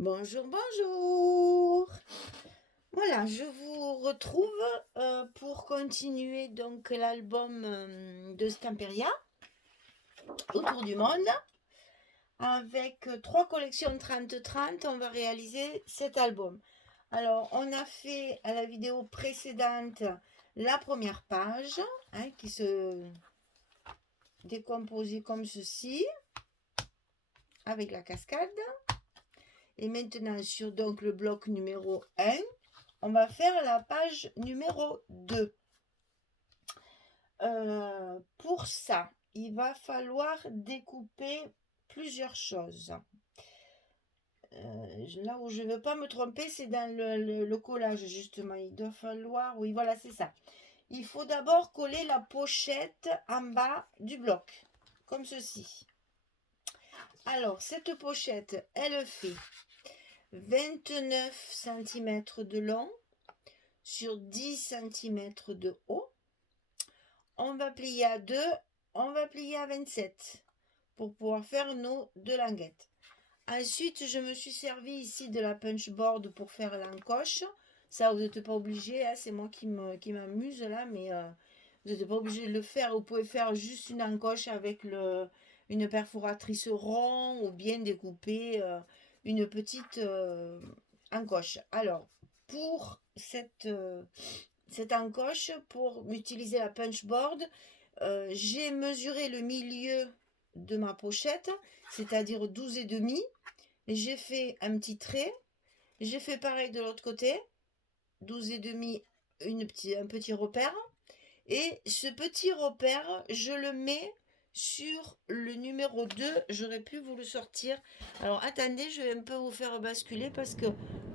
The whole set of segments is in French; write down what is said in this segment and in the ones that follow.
Bonjour, bonjour. Voilà, je vous retrouve pour continuer donc l'album de Stamperia, Autour du monde. Avec trois collections 30-30, on va réaliser cet album. Alors, on a fait à la vidéo précédente la première page, qui se décomposait comme ceci, avec la cascade. Et maintenant, sur donc le bloc numéro 1, on va faire la page numéro 2. Pour ça, il va falloir découper plusieurs choses. Là où je ne veux pas me tromper, c'est dans le collage, justement. Il doit falloir... Oui, voilà, c'est ça. Il faut d'abord coller la pochette en bas du bloc, comme ceci. Alors, cette pochette, elle fait 29 cm de long sur 10 cm de haut. On va plier à 2, on va plier à 27 pour pouvoir faire nos deux languettes. Ensuite, je me suis servi ici de la punch board pour faire l'encoche. Ça, vous n'êtes pas obligé, c'est moi qui m'amuse là, mais vous n'êtes pas obligé de le faire. Vous pouvez faire juste une encoche avec une perforatrice rond ou bien découper une petite encoche. Alors, pour cette encoche, pour utiliser la punch board, j'ai mesuré le milieu de ma pochette, c'est-à-dire 12,5. J'ai fait un petit trait. J'ai fait pareil de l'autre côté. 12,5, un petit repère. Et ce petit repère, je le mets sur le numéro 2. J'aurais pu vous le sortir. Alors attendez, je vais un peu vous faire basculer parce que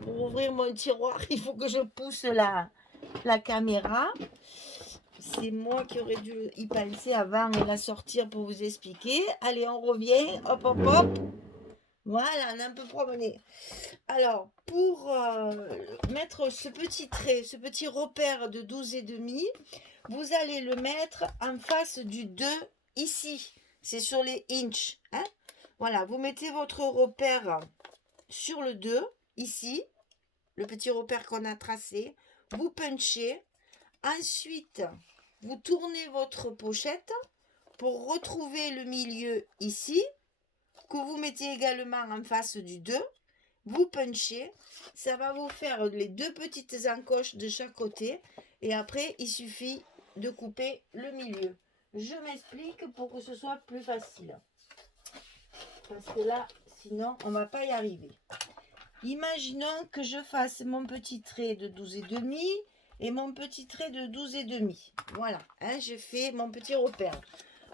pour ouvrir mon tiroir, il faut que je pousse la caméra. C'est moi qui aurais dû y penser avant et la sortir pour vous expliquer. Allez, on revient. Hop, hop, hop. Voilà, on a un peu promené. Alors, pour mettre ce petit trait, ce petit repère de 12,5, vous allez le mettre en face du 2 ici. C'est sur les inches. Voilà, vous mettez votre repère sur le 2 ici, le petit repère qu'on a tracé. Vous punchez. Ensuite, vous tournez votre pochette pour retrouver le milieu ici, que vous mettez également en face du 2. Vous punchez, ça va vous faire les deux petites encoches de chaque côté et après il suffit de couper le milieu. Je m'explique pour que ce soit plus facile. Parce que là, sinon on va pas y arriver. Imaginons que je fasse mon petit trait de 12,5 et mon petit trait de 12,5. Voilà, j'ai fait mon petit repère.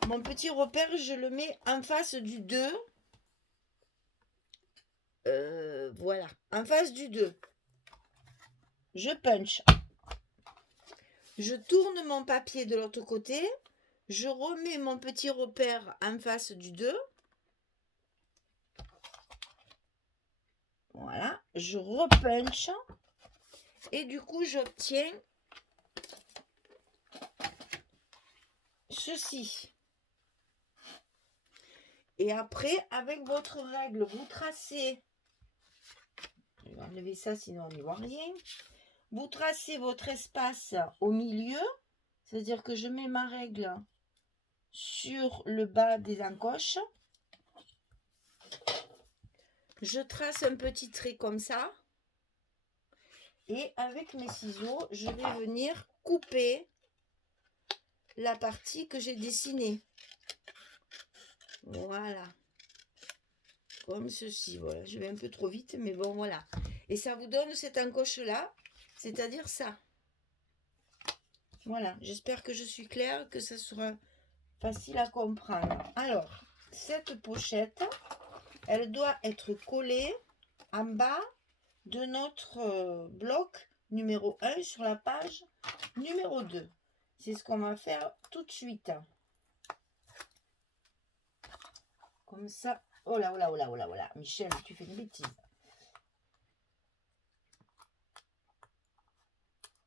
Mon petit repère, je le mets en face du 2. Voilà, en face du 2. Je punch. Je tourne mon papier de l'autre côté. Je remets mon petit repère en face du 2. Voilà, je repunch. Et du coup, j'obtiens ceci. Et après, avec votre règle, vous tracez. Je vais enlever ça, sinon on n'y voit rien. Vous tracez votre espace au milieu. C'est-à-dire que je mets ma règle sur le bas des encoches. Je trace un petit trait comme ça. Et avec mes ciseaux, je vais venir couper la partie que j'ai dessinée. Voilà. Comme ceci. Voilà. Je vais un peu trop vite, mais bon, voilà. Et ça vous donne cette encoche-là, c'est-à-dire ça. Voilà. J'espère que je suis claire, que ça sera facile à comprendre. Alors, cette pochette, elle doit être collée en bas de notre bloc numéro 1 sur la page numéro 2. C'est ce qu'on va faire tout de suite. Comme ça. Oh là, oh là, oh là, oh là, oh là. Michel, tu fais une bêtise.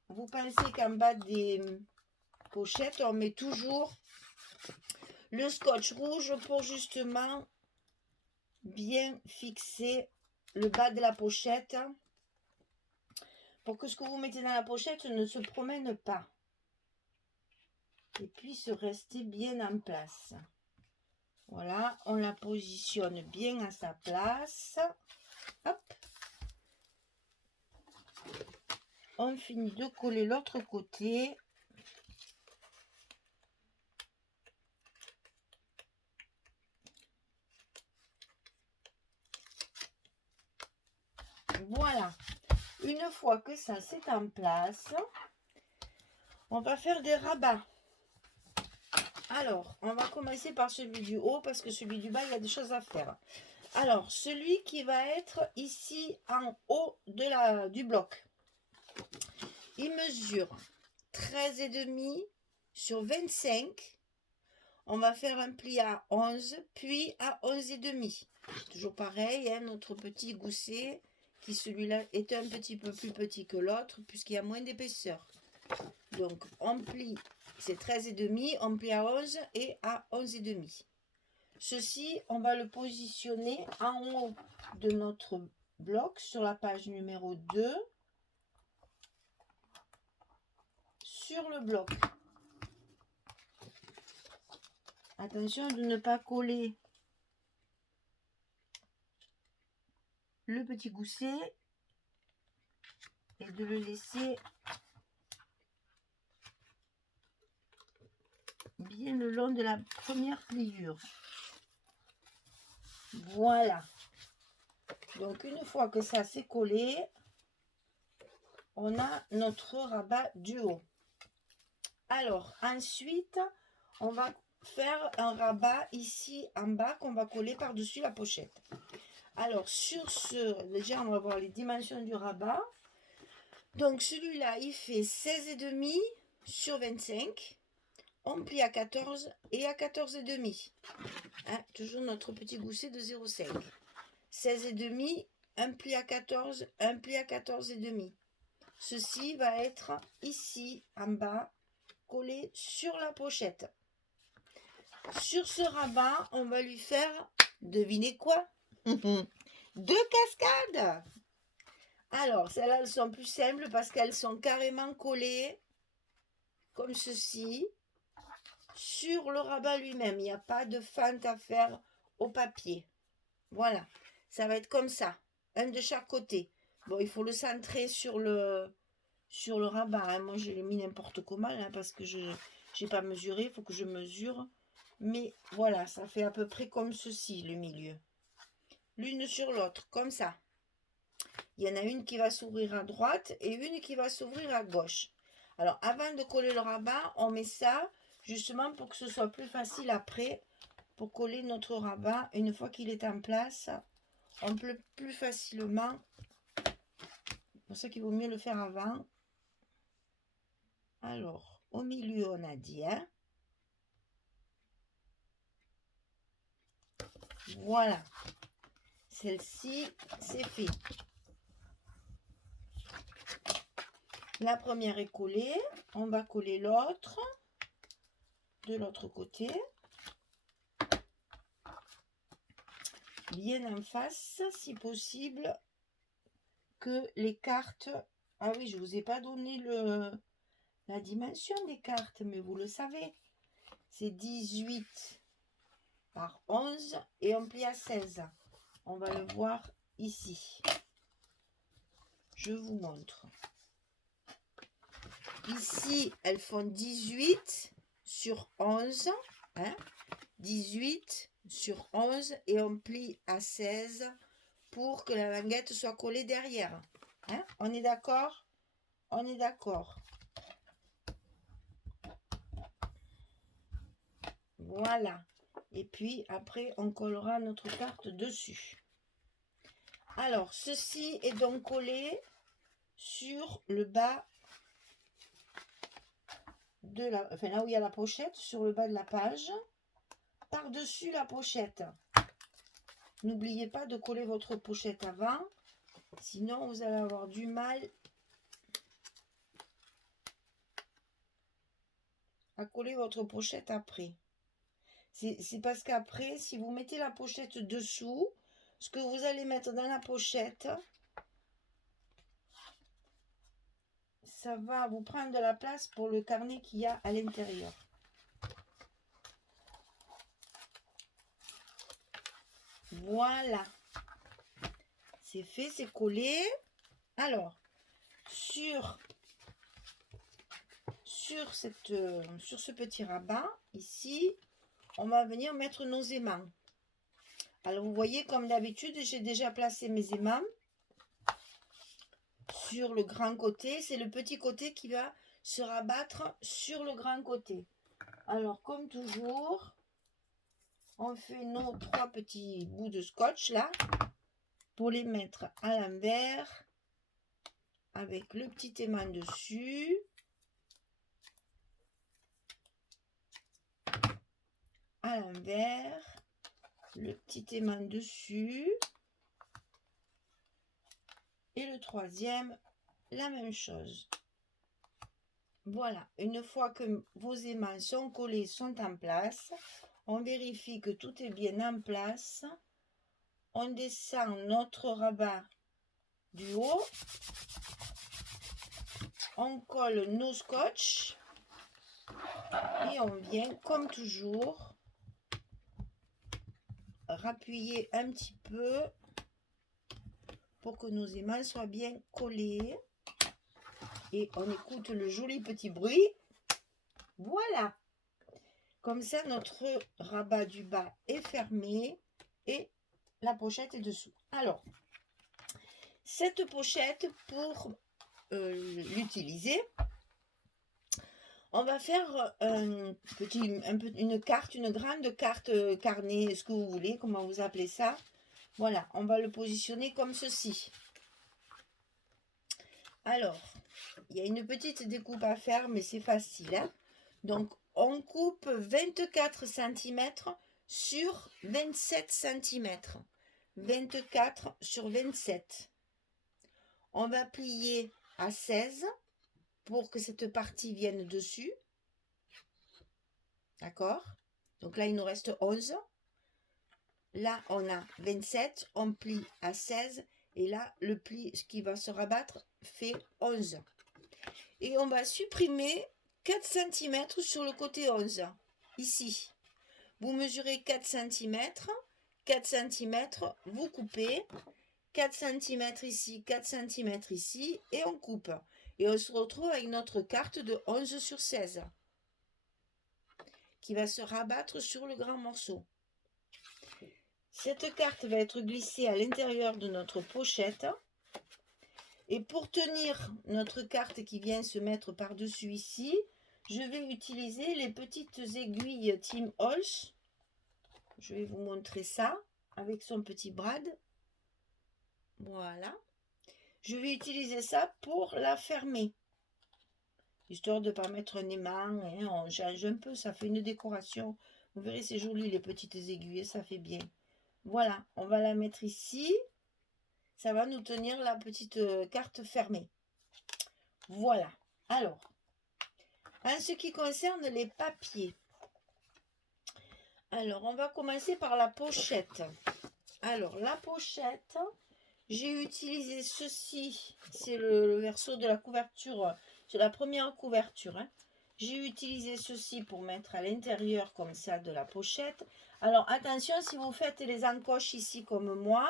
Vous pensez qu'en bas des pochettes, on met toujours le scotch rouge pour justement bien fixer le bas de la pochette pour que ce que vous mettez dans la pochette ne se promène pas et puisse rester bien en place. Voilà, on la positionne bien à sa place. Hop. On finit de coller l'autre côté. Voilà. Une fois que ça c'est en place, on va faire des rabats. Alors, on va commencer par celui du haut parce que celui du bas, il y a des choses à faire. Alors, celui qui va être ici en haut du bloc, il mesure 13,5 sur 25. On va faire un pli à 11, puis à 11,5. Toujours pareil, hein, notre petit gousset, qui celui-là est un petit peu plus petit que l'autre, puisqu'il y a moins d'épaisseur. Donc, on plie, c'est 13,5, on plie à 11 et à 11,5. Ceci, on va le positionner en haut de notre bloc, sur la page numéro 2, sur le bloc. Attention de ne pas coller le petit gousset et de le laisser bien le long de la première pliure. Voilà. Donc une fois que ça s'est collé, on a notre rabat du haut. Alors ensuite, on va faire un rabat ici en bas qu'on va coller par-dessus la pochette. Alors sur ce, déjà on va voir les dimensions du rabat. Donc celui-là il fait 16,5 sur 25. On plie à 14 et à 14,5. Hein, toujours notre petit gousset de 0,5. 16,5, un pli à 14, un pli à 14,5. Ceci va être ici en bas, collé sur la pochette. Sur ce rabat, on va lui faire, devinez quoi? 2 cascades. Alors, celles-là, elles sont plus simples parce qu'elles sont carrément collées, comme ceci, sur le rabat lui-même. Il n'y a pas de fente à faire au papier. Voilà, ça va être comme ça, un de chaque côté. Bon, il faut le centrer sur le rabat. Hein. Moi, je l'ai mis n'importe comment hein, parce que je n'ai pas mesuré. Il faut que je mesure. Mais voilà, ça fait à peu près comme ceci, le milieu. L'une sur l'autre, comme ça. Il y en a une qui va s'ouvrir à droite et une qui va s'ouvrir à gauche. Alors, avant de coller le rabat, on met ça justement pour que ce soit plus facile après pour coller notre rabat. Une fois qu'il est en place, on peut plus facilement. C'est pour ça qu'il vaut mieux le faire avant. Alors, au milieu, on a dit, hein. Voilà. Celle-ci, c'est fait. La première est collée. On va coller l'autre de l'autre côté. Bien en face, si possible, que les cartes... Ah oui, je ne vous ai pas donné la dimension des cartes, mais vous le savez. C'est 18 par 11 et on plie à 16. On va le voir ici. Je vous montre. Ici, elles font 18 sur 11. Hein, 18 sur 11 et on plie à 16 pour que la languette soit collée derrière. Hein, on est d'accord? On est d'accord. Voilà. Et puis après, on collera notre carte dessus. Alors, ceci est donc collé sur le bas de la... Enfin, là où il y a la pochette, sur le bas de la page, par-dessus la pochette. N'oubliez pas de coller votre pochette avant, sinon vous allez avoir du mal à coller votre pochette après. C'est parce qu'après, si vous mettez la pochette dessous, ce que vous allez mettre dans la pochette, ça va vous prendre de la place pour le carnet qu'il y a à l'intérieur. Voilà. C'est fait, c'est collé. Alors, sur ce petit rabat, ici, on va venir mettre nos aimants. Alors, vous voyez, comme d'habitude, j'ai déjà placé mes aimants sur le grand côté. C'est le petit côté qui va se rabattre sur le grand côté. Alors, comme toujours, on fait nos 3 petits bouts de scotch là pour les mettre à l'envers avec le petit aimant dessus. À l'envers, le petit aimant dessus. Et le troisième, la même chose. Voilà, une fois que vos aimants sont collés, sont en place, on vérifie que tout est bien en place. On descend notre rabat du haut. On colle nos scotch. Et on vient, comme toujours, rappuyer un petit peu pour que nos aimants soient bien collés. Et on écoute le joli petit bruit. Voilà. Comme ça, notre rabat du bas est fermé et la pochette est dessous. Alors, cette pochette, pour l'utiliser, on va faire une carte, une grande carte carnet, ce que vous voulez, comment vous appelez ça. Voilà, on va le positionner comme ceci. Alors, il y a une petite découpe à faire, mais c'est facile. Hein. Donc, on coupe 24 cm sur 27 cm. 24 sur 27. On va plier à 16 pour que cette partie vienne dessus. D'accord? Donc là, il nous reste 11. Là, on a 27. On plie à 16. Et là, le pli, ce qui va se rabattre, fait 11. Et on va supprimer 4 cm sur le côté 11. Ici. Vous mesurez 4 cm. 4 cm, vous coupez. 4 cm ici, 4 cm ici. Et on coupe. Et on se retrouve avec notre carte de 11 sur 16. Qui va se rabattre sur le grand morceau. Cette carte va être glissée à l'intérieur de notre pochette. Et pour tenir notre carte qui vient se mettre par-dessus ici, je vais utiliser les petites aiguilles Tim Holtz. Je vais vous montrer ça avec son petit brad. Voilà. Je vais utiliser ça pour la fermer. Histoire de ne pas mettre un aimant. Hein, on change un peu, ça fait une décoration. Vous verrez, c'est joli les petites aiguilles, ça fait bien. Voilà, on va la mettre ici. Ça va nous tenir la petite carte fermée. Voilà. Alors, en ce qui concerne les papiers. Alors, on va commencer par la pochette. Alors, la pochette, j'ai utilisé ceci. C'est le verso de la couverture. C'est la première couverture. Hein. J'ai utilisé ceci pour mettre à l'intérieur comme ça de la pochette. Alors attention, si vous faites les encoches ici comme moi,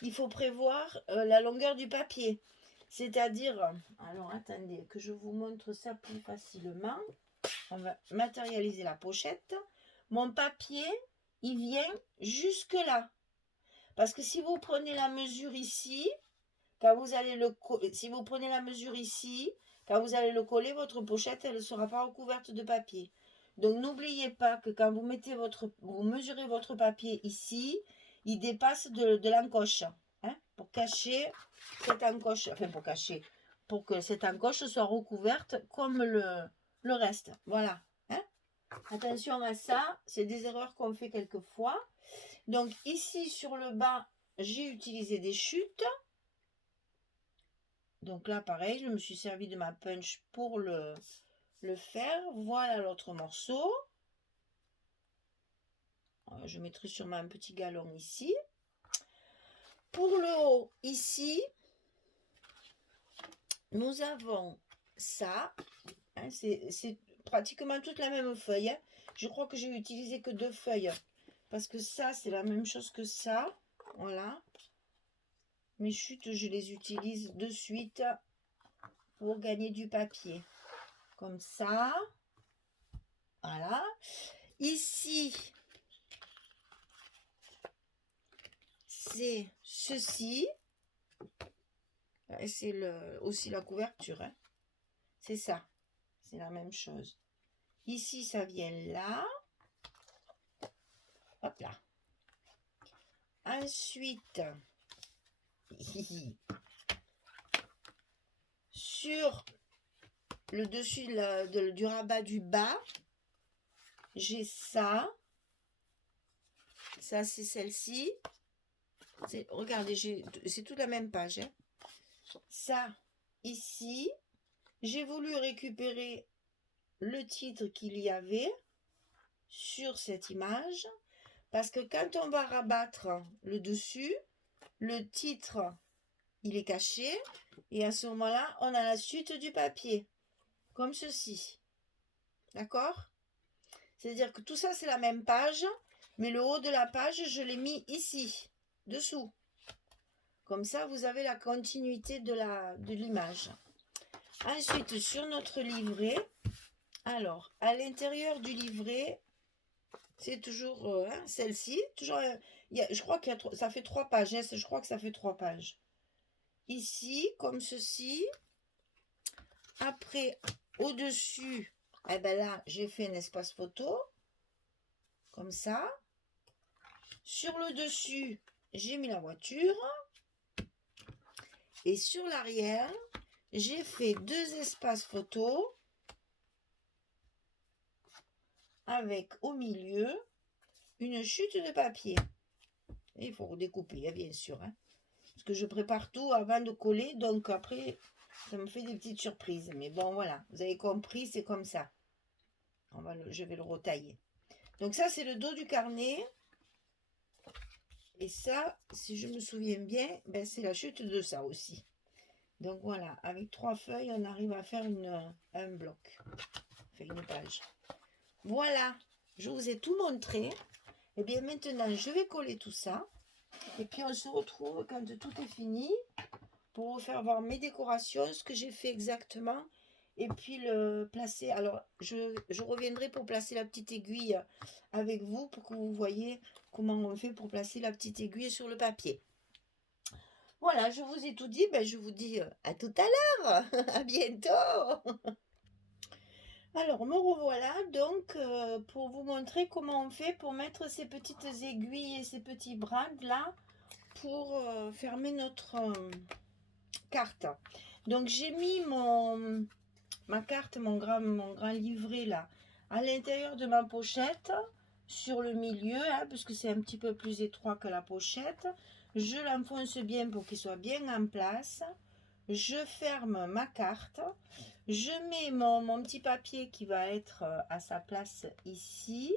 il faut prévoir la longueur du papier. C'est-à-dire, alors attendez que je vous montre ça plus facilement. On va matérialiser la pochette. Mon papier, il vient jusque là. Parce que si vous prenez la mesure ici, quand vous allez si vous prenez la mesure ici, quand vous allez le coller, votre pochette, elle ne sera pas recouverte de papier. Donc, n'oubliez pas que quand vous mesurez votre papier ici, il dépasse de l'encoche. Hein, pour cacher cette encoche, enfin pour que cette encoche soit recouverte comme le reste. Voilà. Hein. Attention à ça, c'est des erreurs qu'on fait quelquefois. Donc, ici, sur le bas, j'ai utilisé des chutes. Donc là, pareil, je me suis servi de ma punch pour le faire. Voilà l'autre morceau. Je mettrai sûrement un petit galon ici. Pour le haut, ici, nous avons ça. Hein, c'est pratiquement toute la même feuille. Hein. Je crois que j'ai utilisé que 2 feuilles. Parce que ça, c'est la même chose que ça. Voilà. Mes chutes, je les utilise de suite pour gagner du papier. Comme ça. Voilà. Ici, c'est ceci. C'est aussi la couverture. Hein. C'est ça. C'est la même chose. Ici, ça vient là. Hop là. Ensuite, sur le dessus du rabat du bas, j'ai ça. Ça, c'est celle-ci. Regardez, c'est toute la même page. Hein. Ça, ici. J'ai voulu récupérer le titre qu'il y avait sur cette image. Parce que quand on va rabattre le dessus, le titre, il est caché. Et à ce moment-là, on a la suite du papier. Comme ceci. D'accord? C'est-à-dire que tout ça, c'est la même page. Mais le haut de la page, je l'ai mis ici. Dessous. Comme ça, vous avez la continuité de l'image. Ensuite, sur notre livret. Alors, à l'intérieur du livret, c'est toujours celle-ci. Toujours, je crois que ça fait 3 pages. Hein, je crois que ça fait 3 pages. Ici, comme ceci. Après, au-dessus, eh ben là, j'ai fait un espace photo. Comme ça. Sur le dessus, j'ai mis la voiture. Et sur l'arrière, j'ai fait 2 espaces photos. Avec au milieu une chute de papier. Et il faut redécouper, hein, bien sûr. Hein. Parce que je prépare tout avant de coller. Donc après, ça me fait des petites surprises. Mais bon, voilà. Vous avez compris, c'est comme ça. Je vais le retailler. Donc ça, c'est le dos du carnet. Et ça, si je me souviens bien, ben, c'est la chute de ça aussi. Donc voilà, avec 3 feuilles, on arrive à faire un bloc. Enfin, une page. Voilà, je vous ai tout montré. Et bien maintenant, je vais coller tout ça. Et puis on se retrouve quand tout est fini pour vous faire voir mes décorations, ce que j'ai fait exactement. Et puis le placer. Alors, je reviendrai pour placer la petite aiguille avec vous pour que vous voyez comment on fait pour placer la petite aiguille sur le papier. Voilà, je vous ai tout dit. Ben, je vous dis à tout à l'heure. À bientôt. Alors, me revoilà donc pour vous montrer comment on fait pour mettre ces petites aiguilles et ces petits brades là pour fermer notre carte. Donc, j'ai mis ma carte, mon grand livret là à l'intérieur de ma pochette sur le milieu, hein, parce que c'est un petit peu plus étroit que la pochette. Je l'enfonce bien pour qu'il soit bien en place. Je ferme ma carte. Je mets mon petit papier qui va être à sa place ici.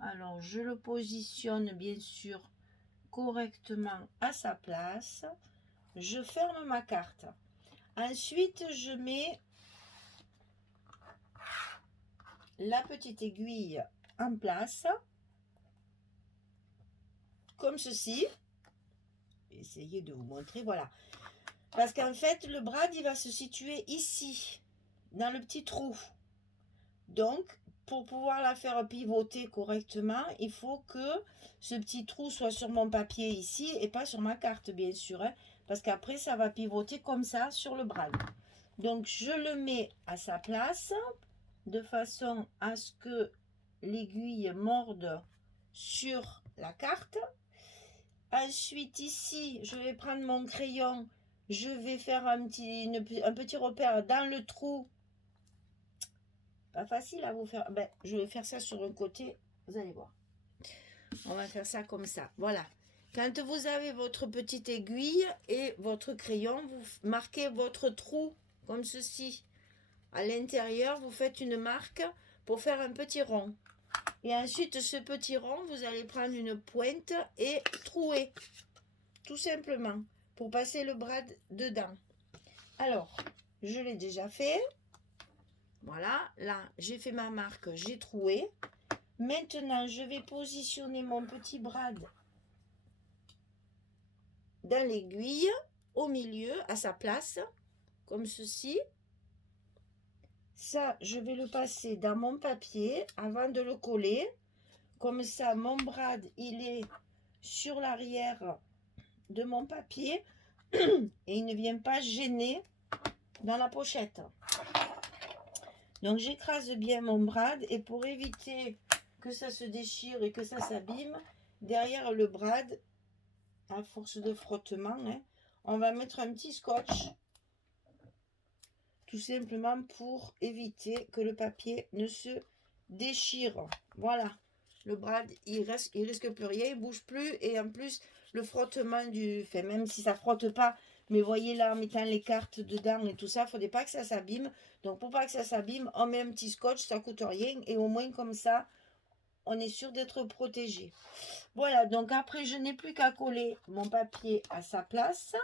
Alors, je le positionne bien sûr correctement à sa place. Je ferme ma carte. Ensuite, je mets la petite aiguille en place. Comme ceci. Essayez de vous montrer, voilà. Parce qu'en fait, le brad, il va se situer ici, dans le petit trou. Donc, pour pouvoir la faire pivoter correctement, il faut que ce petit trou soit sur mon papier ici et pas sur ma carte, bien sûr. Hein, parce qu'après, ça va pivoter comme ça sur le brad. Donc, je le mets à sa place de façon à ce que l'aiguille morde sur la carte. Ensuite, ici, je vais prendre mon crayon. Je vais faire un petit repère dans le trou. Pas facile à vous faire. Ben, je vais faire ça sur un côté. Vous allez voir. On va faire ça comme ça. Voilà. Quand vous avez votre petite aiguille et votre crayon, vous marquez votre trou comme ceci. À l'intérieur, vous faites une marque pour faire un petit rond. Et ensuite, ce petit rond, vous allez prendre une pointe et trouer. tout simplement, pour passer le brad dedans. Alors, je l'ai déjà fait. Voilà, là, j'ai fait ma marque, j'ai troué. Maintenant, je vais positionner mon petit brad dans l'aiguille, au milieu, à sa place, comme ceci. Ça, je vais le passer dans mon papier avant de le coller. Comme ça, mon brad, il est sur l'arrière de mon papier et il ne vient pas gêner dans la pochette. Donc, j'écrase bien mon brad et pour éviter que ça se déchire et que ça s'abîme, derrière le brad, à force de frottement, hein, on va mettre un petit scotch, tout simplement pour éviter que le papier ne se déchire. Voilà, le brad, il risque plus rien, il bouge plus, et en plus, le frottement enfin, même si ça frotte pas, mais voyez là, en mettant les cartes dedans et tout ça, il ne faudrait pas que ça s'abîme. Donc, pour pas que ça s'abîme, on met un petit scotch, ça coûte rien, et au moins comme ça, on est sûr d'être protégé. Voilà, donc après, je n'ai plus qu'à coller mon papier à sa place.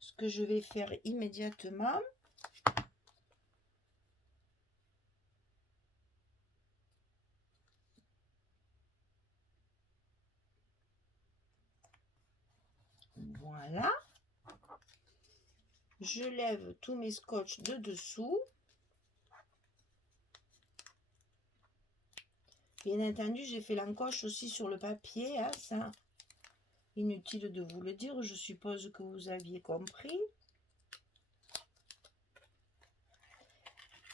Ce que je vais faire immédiatement. Voilà. Je lève tous mes scotch de dessous. Bien entendu, j'ai fait l'encoche aussi sur le papier. Hein, ça, inutile de vous le dire. Je suppose que vous aviez compris.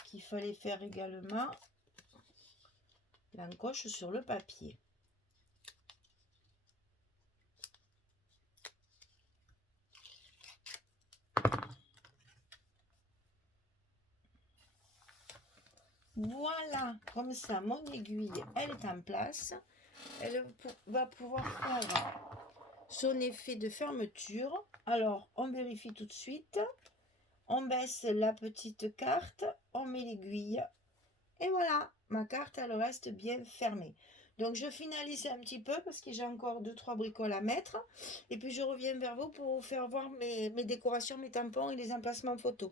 Qu'il fallait faire également l'encoche sur le papier. Voilà, comme ça, mon aiguille, elle est en place. Elle va pouvoir faire son effet de fermeture. Alors, on vérifie tout de suite. On baisse la petite carte, on met l'aiguille. Et voilà, ma carte, elle reste bien fermée. Donc, je finalise un petit peu parce que j'ai encore 2-3 bricoles à mettre. Et puis, je reviens vers vous pour vous faire voir mes décorations, mes tampons et les emplacements photos.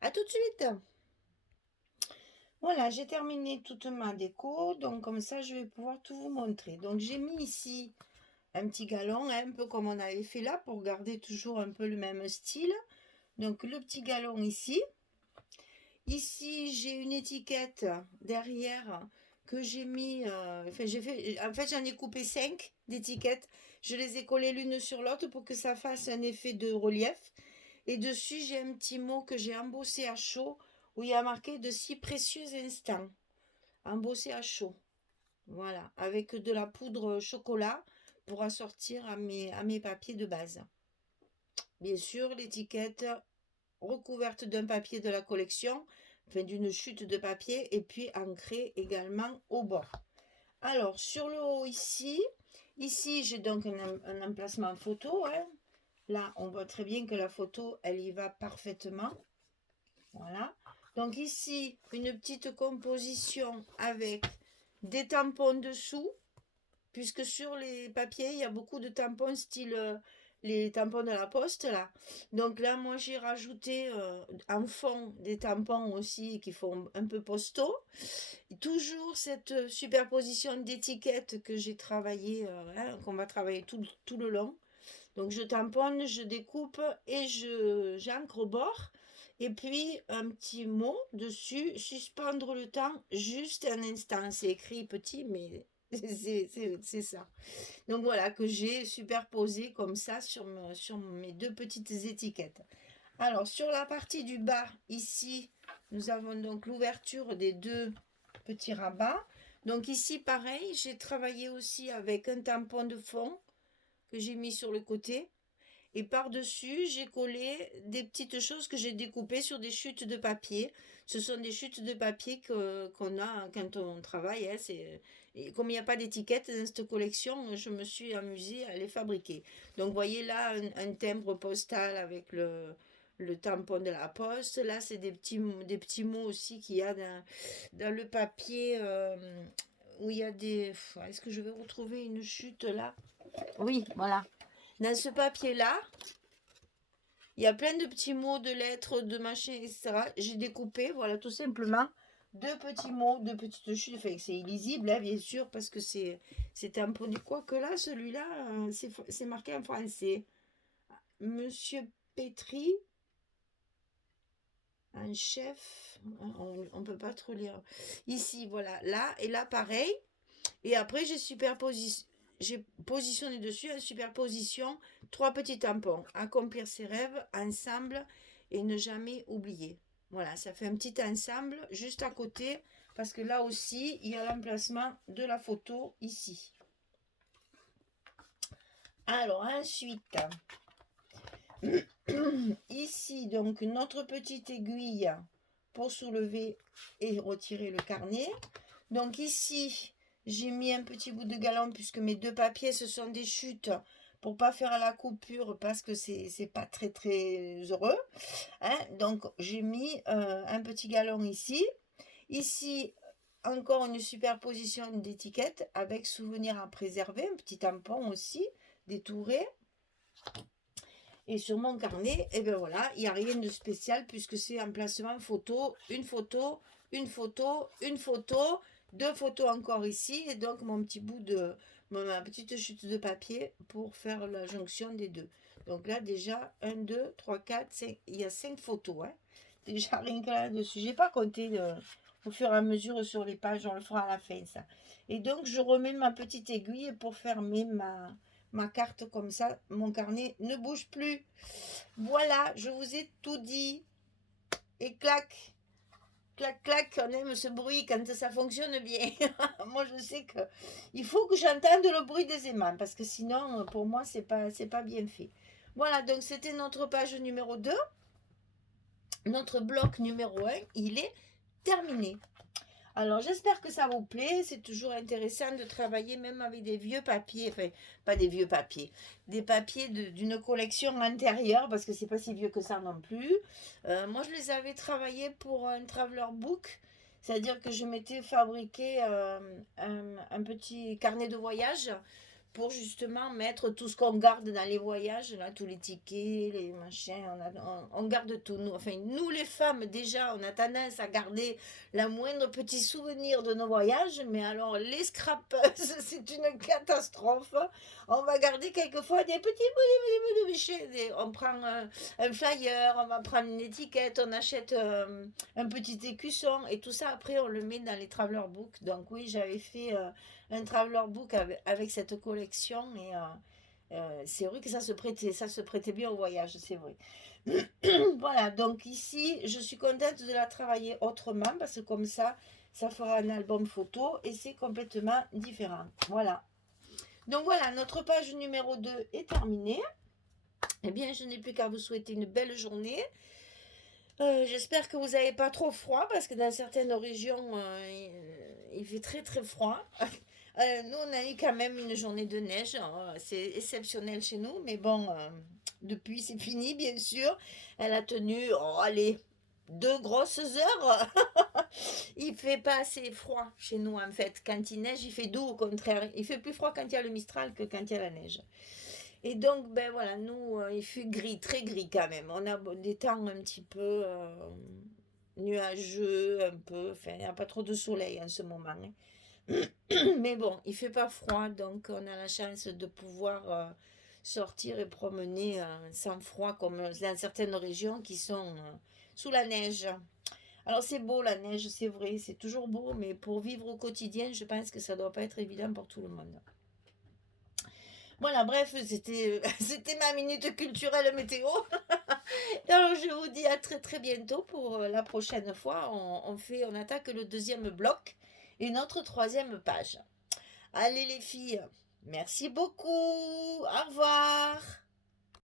À tout de suite! Voilà, j'ai terminé toute ma déco, donc comme ça, je vais pouvoir tout vous montrer. Donc, j'ai mis ici un petit galon, hein, un peu comme on avait fait là, pour garder toujours un peu le même style. Donc, le petit galon ici. Ici, j'ai une étiquette derrière que j'ai mis... en fait, j'en ai coupé 5 d'étiquettes. Je les ai collées l'une sur l'autre pour que ça fasse un effet de relief. Et dessus, j'ai un petit mot que j'ai embossé à chaud où il y a marqué de si précieux instants. Embossé à chaud. Voilà, avec de la poudre chocolat pour assortir à mes papiers de base. Bien sûr, l'étiquette recouverte d'un papier de la collection, enfin d'une chute de papier, et puis ancrée également au bord. Alors, sur le haut ici j'ai donc un emplacement photo. Hein. Là, on voit très bien que la photo, elle y va parfaitement. Voilà. Donc ici, une petite composition avec des tampons dessous, puisque sur les papiers, il y a beaucoup de tampons style les tampons de la poste là. Donc là, moi, j'ai rajouté en fond des tampons aussi qui font un peu postaux. Et toujours cette superposition d'étiquettes que j'ai travaillé, qu'on va travailler tout le long. Donc je tamponne, je découpe et j'ancre au bord. Et puis un petit mot dessus, suspendre le temps juste un instant. C'est écrit petit, mais c'est ça. Donc voilà, que j'ai superposé comme ça sur mes deux petites étiquettes. Alors sur la partie du bas, ici, nous avons donc l'ouverture des deux petits rabats. Donc ici, pareil, j'ai travaillé aussi avec un tampon de fond que j'ai mis sur le côté. Et par-dessus, j'ai collé des petites choses que j'ai découpées sur des chutes de papier. Ce sont des chutes de papier qu'on a quand on travaille. Hein, et comme il n'y a pas d'étiquette dans cette collection, je me suis amusée à les fabriquer. Donc, vous voyez là un timbre postal avec le tampon de la poste. Là, c'est des petits mots aussi qu'il y a dans le papier où il y a des... Est-ce que je vais retrouver une chute là? Oui, voilà. Dans ce papier-là, il y a plein de petits mots, de lettres, de machins, etc. J'ai découpé, voilà, tout simplement, deux petits mots, deux petites chutes. Enfin, c'est illisible, hein, bien sûr, parce que c'est tamponné. Quoique là, celui-là, c'est marqué en français. Monsieur Pétri, un chef. On ne peut pas trop lire. Ici, voilà, là, et là, pareil. Et après, j'ai positionné dessus en superposition 3 petits tampons. Accomplir ses rêves ensemble et ne jamais oublier. Voilà, ça fait un petit ensemble juste à côté parce que là aussi, il y a l'emplacement de la photo ici. Alors ensuite, ici, donc notre petite aiguille pour soulever et retirer le carnet. Donc ici, j'ai mis un petit bout de galon puisque mes deux papiers, ce sont des chutes pour pas faire la coupure parce que c'est pas très très heureux. Hein. Donc j'ai mis un petit galon ici. Ici, encore une superposition d'étiquettes avec souvenir à préserver, un petit tampon aussi détouré. Et sur mon carnet, et ben voilà, il n'y a rien de spécial puisque c'est emplacement photo, une photo, une photo, une photo, deux photos encore ici, et donc mon petit bout de ma petite chute de papier pour faire la jonction des deux. Donc là déjà 1, 2, 3, 4, 5, il y a 5 photos. Hein. Déjà rien que là-dessus. J'ai pas compté au fur et à mesure sur les pages, on le fera à la fin ça. Et donc je remets ma petite aiguille pour fermer ma carte comme ça, mon carnet ne bouge plus. Voilà, je vous ai tout dit. Et clac, clac, clac, on aime ce bruit quand ça fonctionne bien. Moi, je sais que il faut que j'entende le bruit des aimants parce que sinon, pour moi, c'est pas bien fait. Voilà, donc c'était notre page numéro 2. Notre bloc numéro 1, il est terminé. Alors, j'espère que ça vous plaît. C'est toujours intéressant de travailler même avec des vieux papiers. Enfin, pas des vieux papiers. Des papiers d'une collection antérieure, parce que c'est pas si vieux que ça non plus. Moi, je les avais travaillés pour un traveler book. C'est-à-dire que je m'étais fabriqué un petit carnet de voyage pour justement mettre tout ce qu'on garde dans les voyages, là, tous les tickets, les machins, on garde tout. Nous, enfin, nous les femmes, déjà, on a tendance à garder la moindre petit souvenir de nos voyages, mais alors les scrappeuses, c'est une catastrophe. On va garder quelquefois des petits bouts de bichets. On prend un flyer, on va prendre une étiquette, on achète un petit écusson, et tout ça, après, on le met dans les traveler books. Donc oui, j'avais fait un traveler book avec cette collection, et c'est vrai que ça se prêtait bien au voyage, c'est vrai. Voilà, donc ici, je suis contente de la travailler autrement parce que comme ça fera un album photo et c'est complètement différent. Voilà. Donc voilà, notre page numéro 2 est terminée. Eh bien, je n'ai plus qu'à vous souhaiter une belle journée. J'espère que vous n'avez pas trop froid parce que dans certaines régions, il fait très très froid. Nous, on a eu quand même une journée de neige. Hein. C'est exceptionnel chez nous, mais bon, depuis, c'est fini, bien sûr. Elle a tenu, oh, allez, 2 grosses heures. Il fait pas assez froid chez nous, en fait. Quand il neige, il fait doux, au contraire. Il fait plus froid quand il y a le Mistral que quand il y a la neige. Et donc, ben voilà, nous, il fait gris, très gris quand même. On a des temps un petit peu nuageux, un peu. Enfin, il n'y a pas trop de soleil en ce moment. Hein. Mais bon, il fait pas froid, donc on a la chance de pouvoir sortir et promener sans froid, comme dans certaines régions qui sont sous la neige. Alors c'est beau la neige, c'est vrai, c'est toujours beau, mais pour vivre au quotidien, je pense que ça doit pas être évident pour tout le monde. Voilà, bref, c'était ma minute culturelle météo. Alors je vous dis à très très bientôt pour la prochaine fois. On attaque le deuxième bloc et notre troisième page. Allez les filles, merci beaucoup. Au revoir.